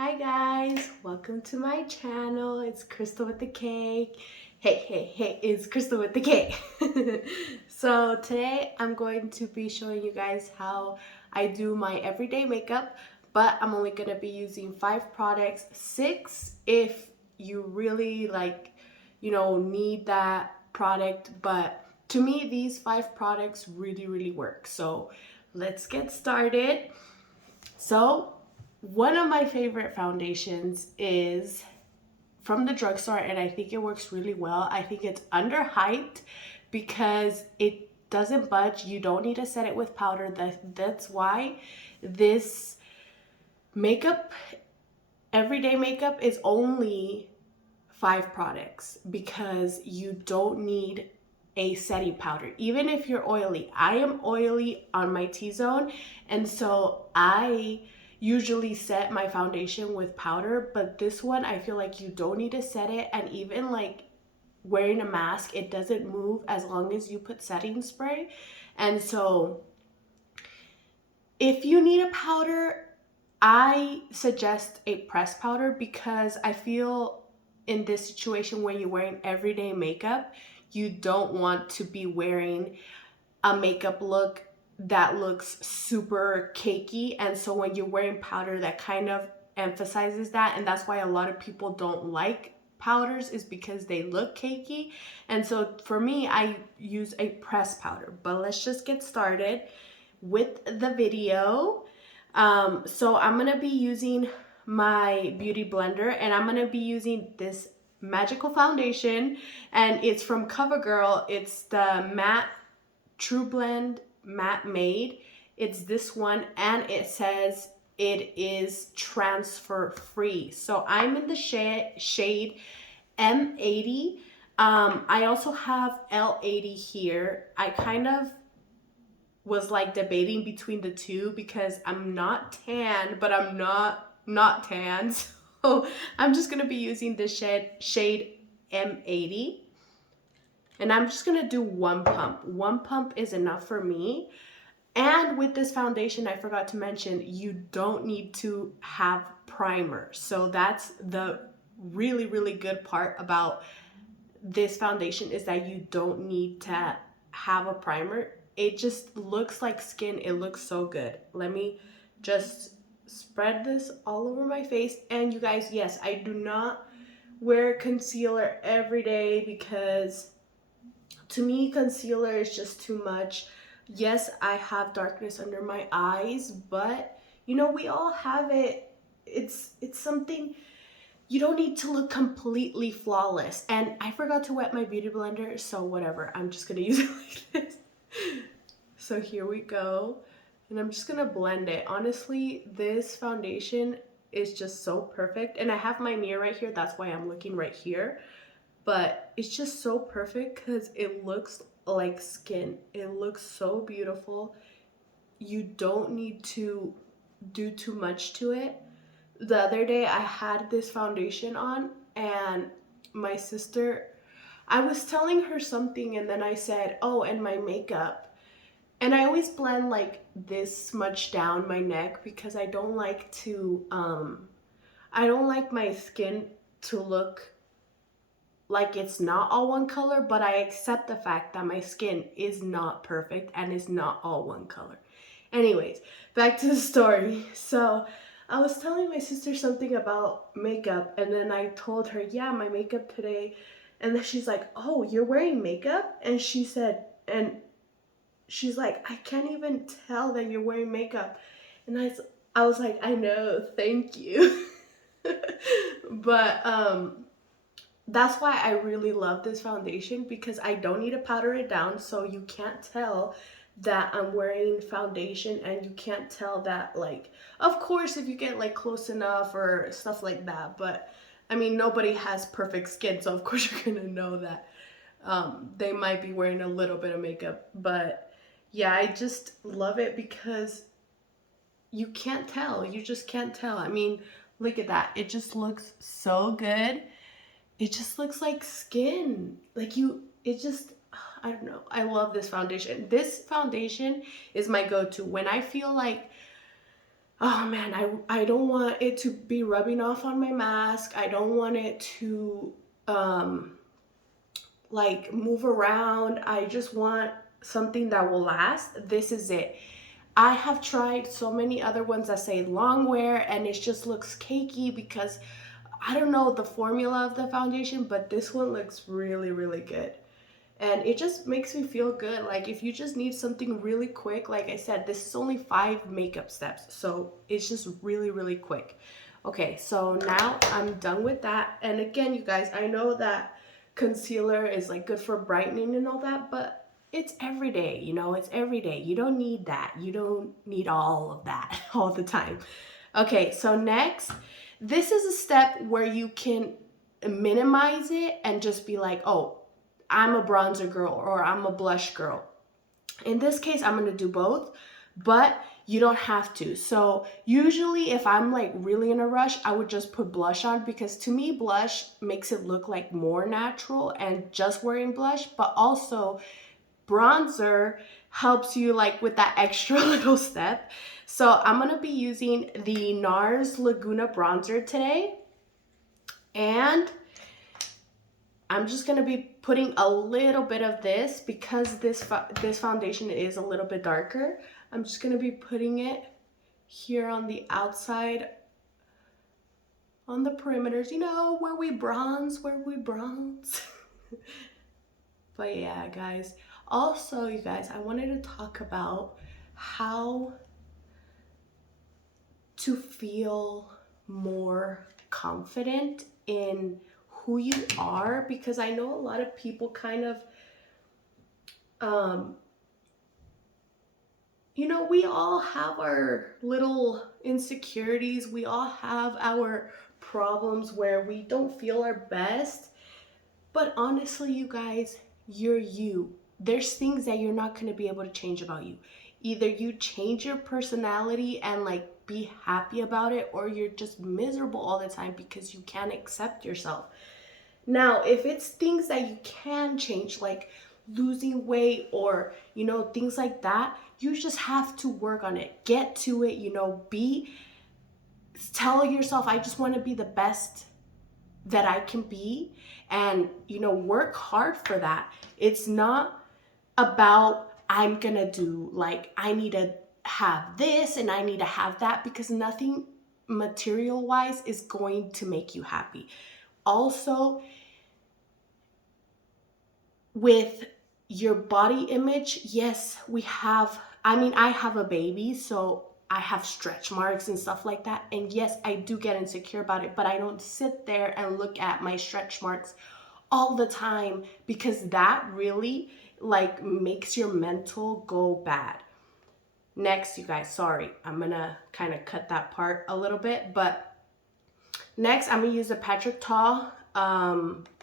Hi guys, welcome to my channel. It's Crystal with the K. Hey, it's Crystal with the K. So today I'm going to be showing you guys how I do my everyday makeup, but I'm only going to be using 5 products, 6 if you really need that product, but to me these 5 products really work. So let's get started. So one of my favorite foundations is from the drugstore, and I think it works really well. I think it's underhyped because it doesn't budge. You don't need to set it with powder. That's why this makeup, everyday makeup, is only 5 products because you don't need a setting powder. Even if you're oily, I am oily on my T-zone, and so I usually set my foundation with powder, but this one I feel like you don't need to set it, and even like wearing a mask, it doesn't move as long as you put setting spray. And so if you need a powder, I suggest a pressed powder because I feel in this situation when you're wearing everyday makeup, you don't want to be wearing a makeup look that looks super cakey. And so when you're wearing powder, that kind of emphasizes that. And that's why a lot of people don't like powders, is because they look cakey. And so for me, I use a pressed powder. But let's just get started with the video. So I'm gonna be using my beauty blender, and I'm gonna be using this magical foundation, and it's from Covergirl. It's the Trueblend Matte Made. It's this one, and it says it is transfer free. So I'm in the shade M80. I also have L80 here. I kind of was like debating between the two because I'm not tan, but I'm not tan. So I'm just gonna be using this shade M80. And I'm just gonna do one pump. One pump is enough for me. And with this foundation, I forgot to mention, you don't need to have primer. So that's the really good part about this foundation, is that you don't need to have a primer. It just looks like skin. It looks so good. Let me just spread this all over my face. And you guys, yes, I do not wear concealer every day because to me concealer is just too much. Yes, I have darkness under my eyes, but you know, we all have it. It's something. You don't need to look completely flawless. And I forgot to wet my beauty blender, so whatever, I'm just gonna use it like this. So here we go, and I'm just gonna blend it. Honestly, this foundation is just so perfect, and I have my mirror right here, that's why I'm looking right here. But it's just so perfect because it looks like skin. It looks so beautiful. You don't need to do too much to it. The other day I had this foundation on, and my sister, I was telling her something, and then I said, oh, and my makeup. And I always blend like this much down my neck because I don't like to I don't like my skin to look like it's not all one color, but I accept the fact that my skin is not perfect and is not all one color. Anyways, back to the story. So I was telling my sister something about makeup, and then I told her, yeah, my makeup today. And then she's like, oh, you're wearing makeup? And she said, and she's like, I can't even tell that you're wearing makeup. And I was like, I know, thank you. But that's why I really love this foundation, because I don't need to powder it down, so you can't tell that I'm wearing foundation, and you can't tell that, like, of course if you get like close enough or stuff like that, but I mean, nobody has perfect skin, so of course you're gonna know that they might be wearing a little bit of makeup. But yeah, I just love it because you can't tell. You just can't tell. I mean, look at that. It just looks so good. It just looks like skin. Like it just, I don't know. I love this foundation. This foundation is my go-to when I feel like oh man, I don't want it to be rubbing off on my mask. I don't want it to like move around. I just want something that will last. This is it. I have tried so many other ones that say long wear and it just looks cakey because I don't know the formula of the foundation, but this one looks really, really good. And it just makes me feel good. Like if you just need something really quick, like I said, this is only 5 makeup steps. So it's just really, really quick. Okay, so now I'm done with that. And again, you guys, I know that concealer is like good for brightening and all that, but it's every day, you know, it's every day. You don't need that. You don't need all of that all the time. Okay, so next, this is a step where you can minimize it and just be like, oh, I'm a bronzer girl or I'm a blush girl. In this case, I'm gonna do both, but you don't have to. So usually if I'm like really in a rush, I would just put blush on because to me, blush makes it look like more natural and just wearing blush, but also bronzer helps you like with that extra little step. So I'm gonna be using the Nars Laguna bronzer today. And I'm just gonna be putting a little bit of this because this foundation is a little bit darker. I'm just gonna be putting it here on the outside, on the perimeters, you know, where we bronze. But yeah, guys. Also, you guys, I wanted to talk about how to feel more confident in who you are, because I know a lot of people kind of you know, we all have our little insecurities. We all have our problems where we don't feel our best. But honestly, you guys, you're you. There's things that you're not going to be able to change about you. Either you change your personality and like be happy about it, or you're just miserable all the time because you can't accept yourself. Now, if it's things that you can change, like losing weight or, you know, things like that, you just have to work on it. Get to it, you know, tell yourself, I just want to be the best that I can be, and, you know, work hard for that. It's not about, I'm gonna do, like, I need to have this and I need to have that, because nothing material wise is going to make you happy. Also, with your body image, yes, I have a baby, so I have stretch marks and stuff like that. And yes, I do get insecure about it, but I don't sit there and look at my stretch marks all the time, because that really like makes your mental go bad. Next, you guys, sorry, I'm gonna kind of cut that part a little bit, but next I'm gonna use the Patrick Ta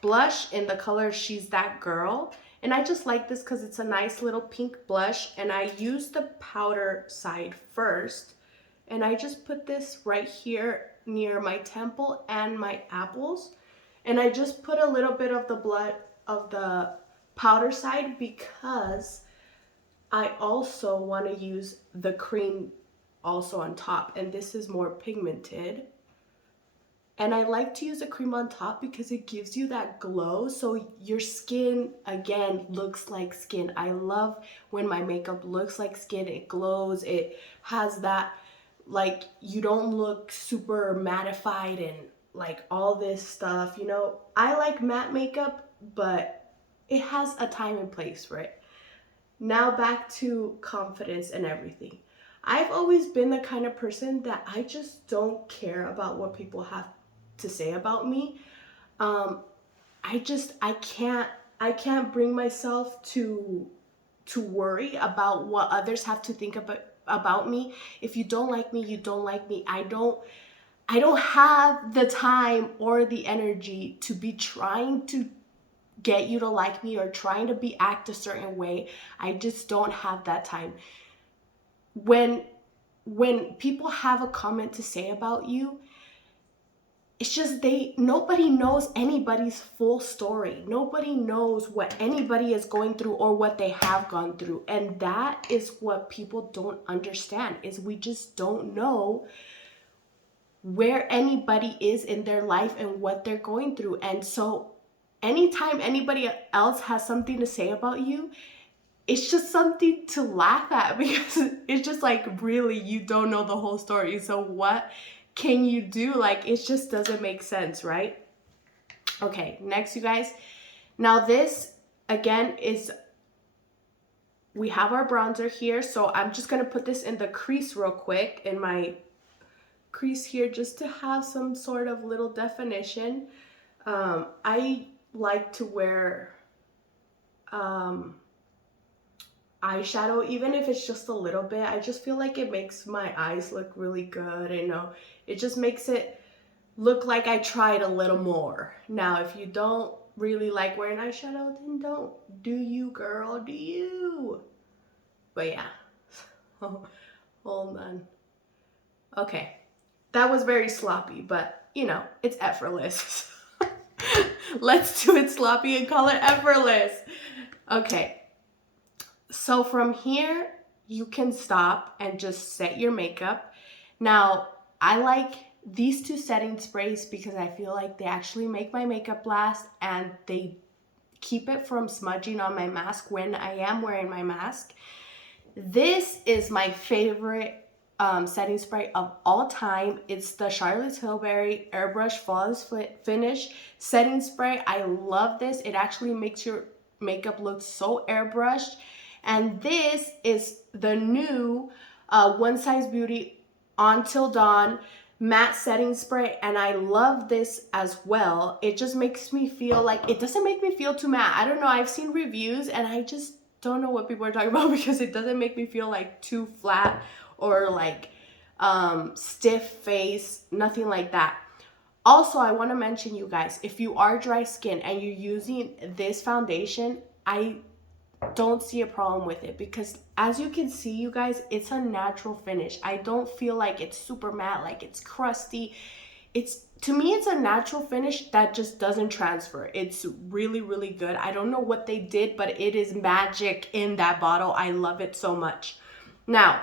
blush in the color She's That Girl. And I just like this because it's a nice little pink blush, and I use the powder side first. And I just put this right here near my temple and my apples. And I just put a little bit of the powder side because I also want to use the cream also on top. And this is more pigmented. And I like to use a cream on top because it gives you that glow, so your skin, again, looks like skin. I love when my makeup looks like skin. It glows. It has that, like, you don't look super mattified and like all this stuff, you know. I like matte makeup, but it has a time and place for it. Now back to confidence and everything. I've always been the kind of person that I just don't care about what people have to say about me. I can't bring myself to worry about what others have to think about me. If you don't like me, you don't like me. I don't have the time or the energy to be trying to get you to like me or trying to be act a certain way. I just don't have that time. When people have a comment to say about you, it's just nobody knows anybody's full story. Nobody knows what anybody is going through or what they have gone through. And that is what people don't understand, is we just don't know where anybody is in their life and what they're going through. And so anytime anybody else has something to say about you, it's just something to laugh at, because it's just like, really, you don't know the whole story. So what can you do? Like, it just doesn't make sense, right? Okay, next, you guys. Now this, again, is, we have our bronzer here. So I'm just going to put this in the crease real quick, in my crease here, just to have some sort of little definition. I like to wear eyeshadow, even if it's just a little bit. I just feel like it makes my eyes look really good. I know it just makes it look like I tried a little more. Now, if you don't really like wearing eyeshadow, then don't. Do you, girl? Do you? But yeah. Hold on. Okay. That was very sloppy, but you know, it's effortless. Let's do it sloppy and call it effortless. Okay. So from here, you can stop and just set your makeup. Now, I like these two setting sprays because I feel like they actually make my makeup last, and they keep it from smudging on my mask when I am wearing my mask. This is my favorite setting spray of all time. It's the Charlotte Tilbury Airbrush Flawless Finish setting spray. I love this. It actually makes your makeup look so airbrushed. And this is the new One Size Beauty Until Dawn matte setting spray, and I love this as well. It just makes me feel like, it doesn't make me feel too matte. I don't know, I've seen reviews and I just don't know what people are talking about, because it doesn't make me feel like too flat or like stiff face, nothing like that. Also, I want to mention, you guys, if you are dry skin and you're using this foundation, I don't see a problem with it, because as you can see, you guys, it's a natural finish. I don't feel like it's super matte, like it's crusty. To me, it's a natural finish that just doesn't transfer. It's really, really good. I don't know what they did, but it is magic in that bottle. I love it so much. Now,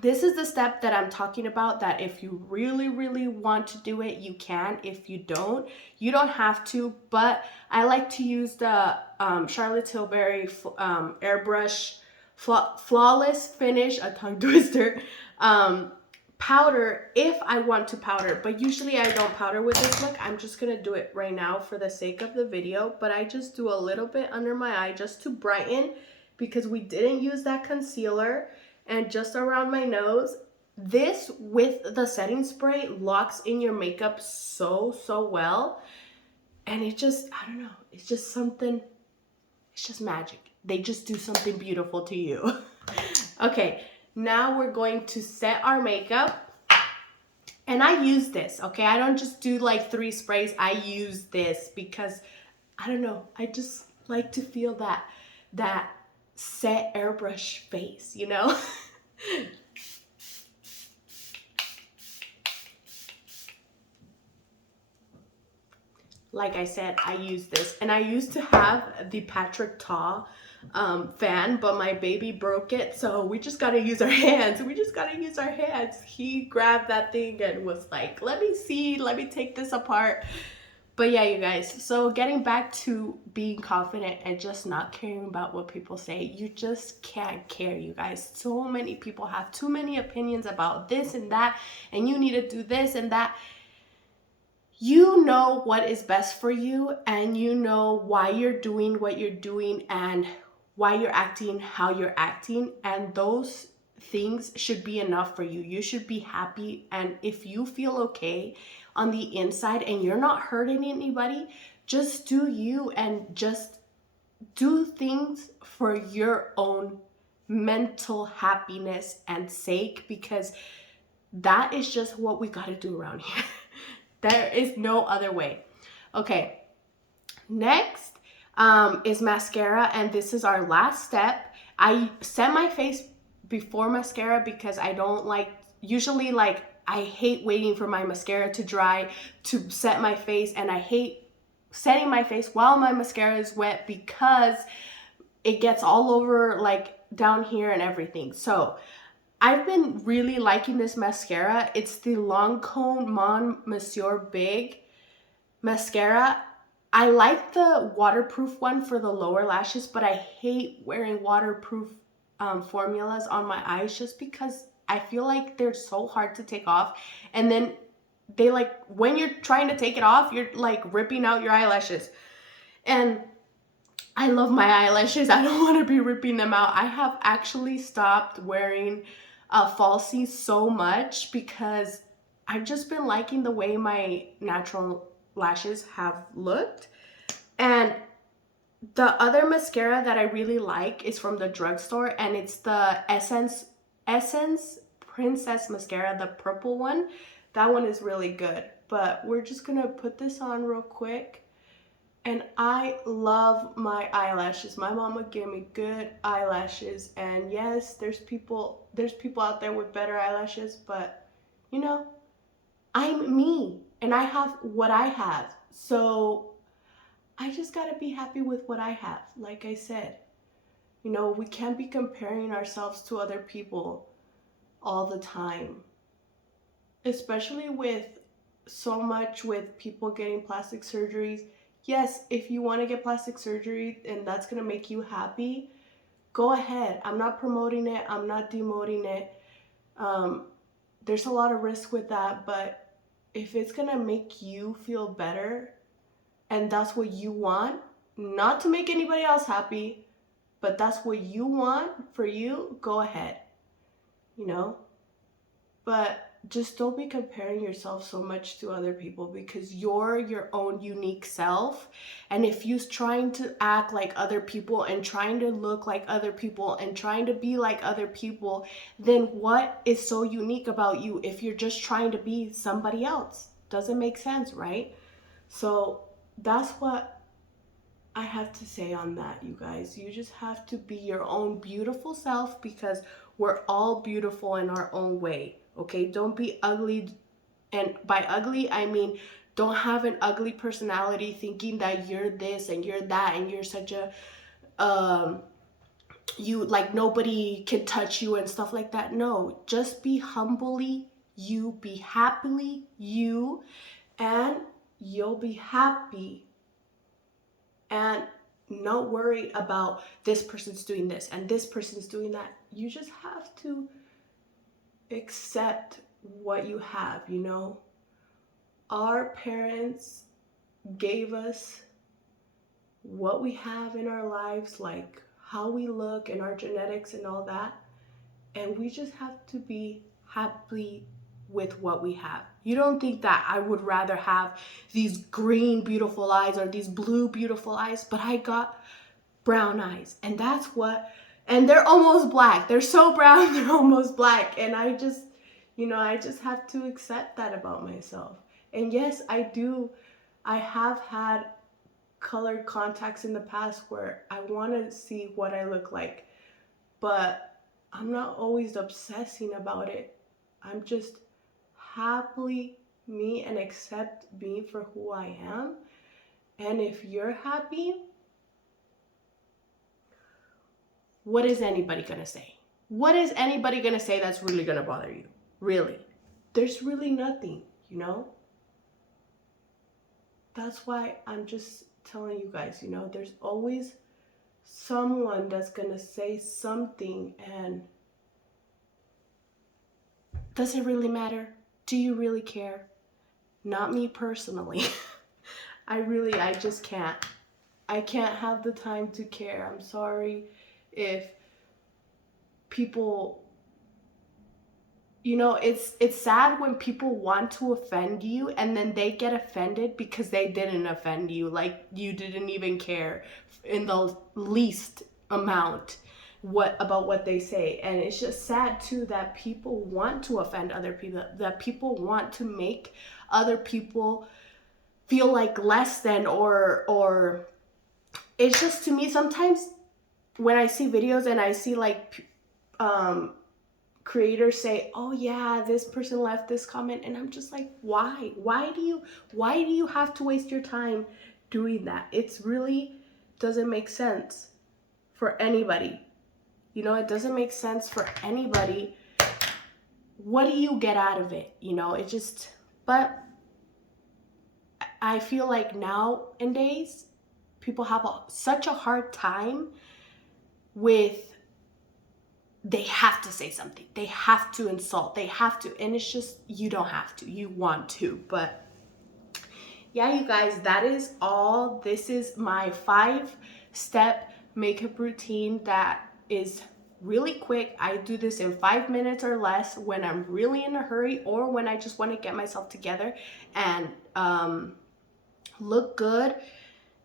this is the step that I'm talking about, that if you really, really want to do it, you can. If you don't, you don't have to. But I like to use the Charlotte Tilbury Airbrush Flawless Finish, a tongue twister, powder if I want to powder. But usually I don't powder with this look. I'm just going to do it right now for the sake of the video. But I just do a little bit under my eye just to brighten, because we didn't use that concealer. And just around my nose. This with the setting spray locks in your makeup so well, and it just, I don't know, it's just something, it's just magic. They just do something beautiful to you. Okay, now we're going to set our makeup, and I use this, okay? I don't just do like 3 sprays. I use this because, I don't know, I just like to feel that set airbrush face, you know? Like I said, I use this, and I used to have the Patrick Ta fan, but my baby broke it, so we just gotta use our hands. He grabbed that thing and was like, let me take this apart. But yeah, you guys, so getting back to being confident and just not caring about what people say. You just can't care, you guys. So many people have too many opinions about this and that, and you need to do this and that. You know what is best for you, and you know why you're doing what you're doing and why you're acting how you're acting, and those things should be enough for you. You should be happy, and if you feel okay on the inside and you're not hurting anybody, just do you, and just do things for your own mental happiness and sake, because that is just what we got to do around here. There is no other way. Okay, next is mascara, and this is our last step. I set my face before mascara because I don't like, usually like I hate waiting for my mascara to dry to set my face, and I hate setting my face while my mascara is wet because it gets all over like down here and everything. So I've been really liking this mascara. It's the Lancome Mon Sieur Big mascara. I like the waterproof one for the lower lashes, but I hate wearing waterproof formulas on my eyes just because I feel like they're so hard to take off. And then they like, when you're trying to take it off, you're like ripping out your eyelashes. And I love my eyelashes. I don't want to be ripping them out. I have actually stopped wearing falsies so much because I've just been liking the way my natural lashes have looked. And the other mascara that I really like is from the drugstore, and it's the Essence Princess Mascara, the purple one. That one is really good. But we're just gonna put this on real quick. And I love my eyelashes. My mama gave me good eyelashes, and yes, there's people out there with better eyelashes, but you know, I'm me and I have what I have. So I just gotta be happy with what I have. Like I said, you know, we can't be comparing ourselves to other people all the time, especially with so much with people getting plastic surgeries. Yes, if you want to get plastic surgery and that's going to make you happy, go ahead. I'm not promoting it. I'm not demoting it. There's a lot of risk with that, but if it's going to make you feel better and that's what you want, not to make anybody else happy, but that's what you want for you, go ahead, you know? But just don't be comparing yourself so much to other people, because you're your own unique self. And if you're trying to act like other people and trying to look like other people and trying to be like other people, then what is so unique about you if you're just trying to be somebody else? Doesn't make sense, right? So that's what I have to say on that, you guys. You just have to be your own beautiful self, because we're all beautiful in our own way. Okay, don't be ugly. And by ugly, I mean, don't have an ugly personality thinking that you're this and you're that and you're such a, you like nobody can touch you and stuff like that. No, just be humbly you, be happily you, and you'll be happy. And not worry about this person's doing this and this person's doing that. You just have to accept what you have, you know. Our parents gave us what we have in our lives, like how we look and our genetics and all that, and we just have to be happy with what we have. You don't think that I would rather have these green beautiful eyes or these blue beautiful eyes, but I got brown eyes, and that's what, and they're almost black. They're so brown, they're almost black. And I just, you know, I just have to accept that about myself. And yes, I have had colored contacts in the past where I want to see what I look like, but I'm not always obsessing about it. I'm just happily me and accept me for who I am. And if you're happy, what is anybody gonna say? What is anybody gonna say that's really gonna bother you? Really? There's really nothing, you know? That's why I'm just telling you guys, you know, there's always someone that's gonna say something. And does it really matter? Do you really care? Not me personally. I just can't. I can't have the time to care. I'm sorry if people, you know, it's sad when people want to offend you and then they get offended because they didn't offend you. Like you didn't even care in the least amount about what they say. And it's just sad too that people want to offend other people, that people want to make other people feel like less than, or it's just, to me sometimes when I see videos and I see like creators say, oh yeah, this person left this comment, and I'm just like, why do you have to waste your time doing that? It's really doesn't make sense for anybody. You know, it doesn't make sense for anybody. What do you get out of it? You know, it just, but I feel like nowadays people have such a hard time with, they have to say something, they have to insult, they have to, and it's just, you don't have to, you want to. But yeah, you guys, that is all. This is my 5-step makeup routine that is really quick. I do this in 5 minutes or less when I'm really in a hurry, or when I just want to get myself together and look good.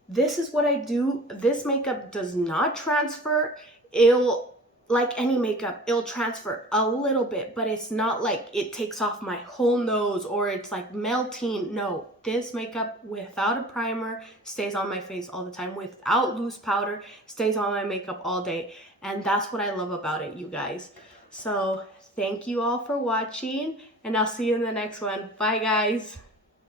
This is what I do. This makeup does not transfer. It'll, like any makeup, it'll transfer a little bit, but it's not like it takes off my whole nose or it's like melting. No, this makeup without a primer stays on my face all the time. Without loose powder, stays on my makeup all day. And that's what I love about it, you guys. So thank you all for watching, and I'll see you in the next one. Bye, guys.